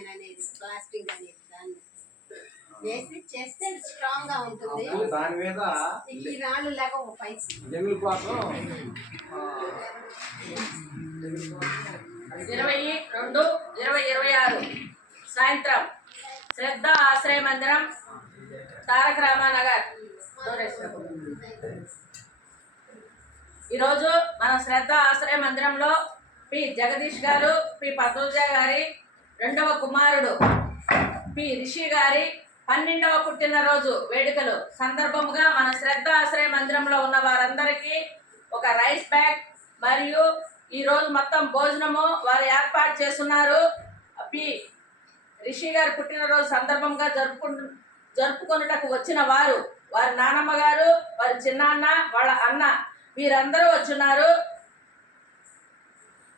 Cement అనేది plastering అనేది దాన్ని వేసి చేస్తే స్ట్రాంగ్ గా ఉంటుంది. దాని మీద ఈ రాళ్ళు లేక ఒక పైప్ జమిల్ కోసం 22/2/2026 సాయంత్రం శ్రద్ధ ఆశ్రయ మందిరం తారక రామానగర్. ఈరోజు మన శ్రద్ధ ఆశ్రయ మందిరంలో పి జగదీష్ గారు, పి పద్మజ గారి రెండవ కుమారుడు పి రిషి గారి 12వ పుట్టినరోజు వేడుకలు సందర్భముగా మన శ్రద్ధ ఆశ్రయ మందిరంలో ఉన్న వారందరికీ ఒక రైస్ బ్యాగ్ మరియు ఈరోజు మొత్తం భోజనము వారు ఏర్పాటు చేస్తున్నారు. పి రిషి గారి పుట్టినరోజు సందర్భంగా జరుపుకొనుటకు వచ్చిన వారి నానమ్మ గారు, వారి చిన్నాన్న, వాళ్ళ అన్న వీరందరూ వచ్చున్నారు.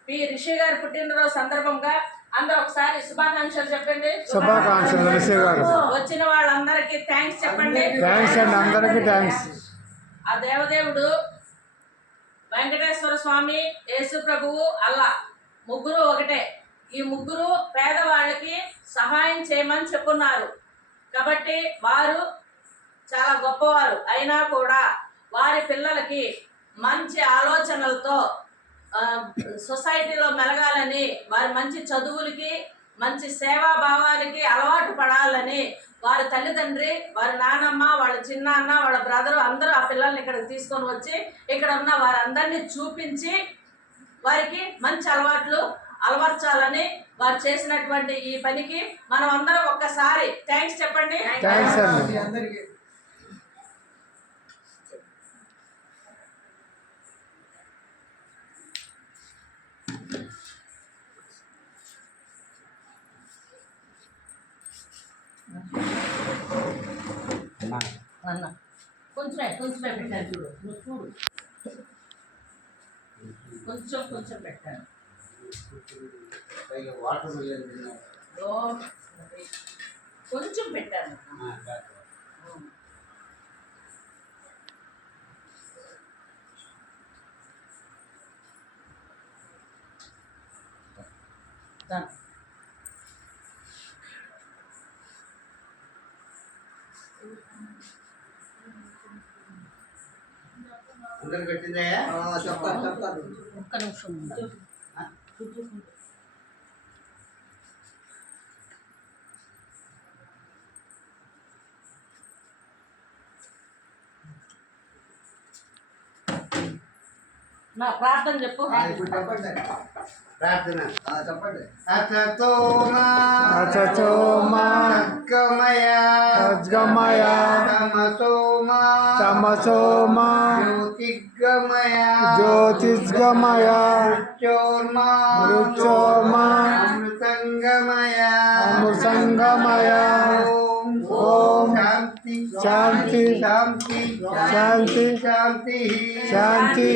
పి రిషి గారి పుట్టినరోజు సందర్భంగా అందరూ ఒకసారి శుభాకాంక్షలు చెప్పండి. శుభాకాంక్షలు రిషి గారు. వచ్చిన వాళ్ళందరికీ థ్యాంక్స్ చెప్పండి. థ్యాంక్స్ అండి, అందరికీ థ్యాంక్స్. ఆ దేవదేవుడు వెంకటేశ్వర స్వామి, యేసు ప్రభువు, అల్లా ముగ్గురు ఒకటే. ఈ ముగ్గురు పేదవాళ్ళకి సహాయం చేయమని చెప్పున్నారు. కాబట్టి వారు చాలా గొప్పవారు అయినా కూడా వారి పిల్లలకి మంచి ఆలోచనలతో సొసైటీలో మెలగాలని, వారి మంచి చదువులకి, మంచి సేవాభావానికి అలవాటు పడాలని వారి తల్లిదండ్రి, వారి నానమ్మ, వాళ్ళ చిన్నాన్న, వాళ్ళ బ్రదరు అందరూ ఆ పిల్లల్ని ఇక్కడికి తీసుకొని వచ్చి ఇక్కడ ఉన్న వారందరినీ చూపించి వారికి మంచి అలవాట్లు అలవర్చాలని వారు చేసినటువంటి ఈ పనికి మనం అందరం ఒక్కసారి థ్యాంక్స్ చెప్పండి. థ్యాంక్స్ అండి. అన్న కొంచెమే పెట్టాను చూడు, నువ్వు చూడు, కొంచెం పెట్టాను. కొంచెం పెట్టాను. అందరు పెట్టిందా? చెప్తాను. ఒక్క నిమిషం నా ప్రార్థన చెప్పు. ప్రార్థన చెప్పండి. గమయ తమసోమ జ్యోతిర్గమయ మృత్యోర్మ అమృతంగమయ. ఓం శాంతి శాంతి శాంతి శాంతి శాంతి.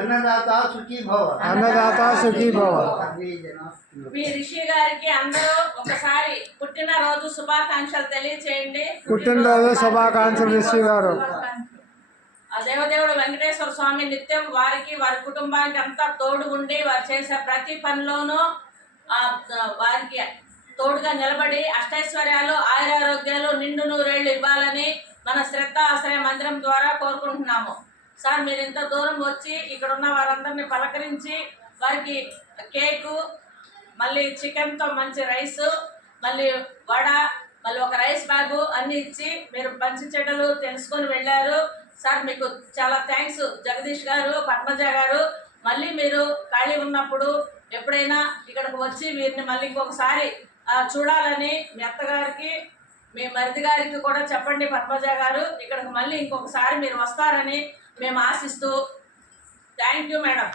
అన్నదాత సుఖీ భవ. మీ రిషి గారికి అందరూ ఒకసారి పుట్టినరోజు శుభాకాంక్షలు తెలియచేయండి. పుట్టినరోజు శుభాకాంక్షలు రిషి గారు. ఆ దేవదేవుడు వెంకటేశ్వర స్వామి నిత్యం వారికి, వారి కుటుంబానికి అంతా తోడు ఉండి వారు చేసే ప్రతి పనిలోనూ వారికి తోడుగా నిలబడి అష్టైశ్వర్యాలు, ఆయురారోగ్యాలు, నిండు నూరేళ్లు ఇవ్వాలని మన శ్రద్ధ ఆశ్రయ మందిరం ద్వారా కోరుకుంటున్నాము. సార్, మీరు ఇంత దూరం వచ్చి ఇక్కడ ఉన్న వారందరినీ పలకరించి వారికి కేకు, మళ్ళీ చికెన్తో మంచి రైసు, మళ్ళీ వడ, మళ్ళీ ఒక రైస్ బ్యాగు అన్నీ ఇచ్చి మీరు మంచి చెడ్డలు తెలుసుకొని వెళ్ళారు. సార్, మీకు చాలా థ్యాంక్స్. జగదీష్ గారు, పద్మజ గారు, మళ్ళీ మీరు ఖాళీ ఉన్నప్పుడు ఎప్పుడైనా ఇక్కడికి వచ్చి వీరిని మళ్ళీ ఇంకొకసారి చూడాలని మీ అత్తగారికి, మీ మరిది గారికి కూడా చెప్పండి. పద్మజ గారు, ఇక్కడికి మళ్ళీ ఇంకొకసారి మీరు వస్తారని మేము ఆశిస్తూ. Thank you madam.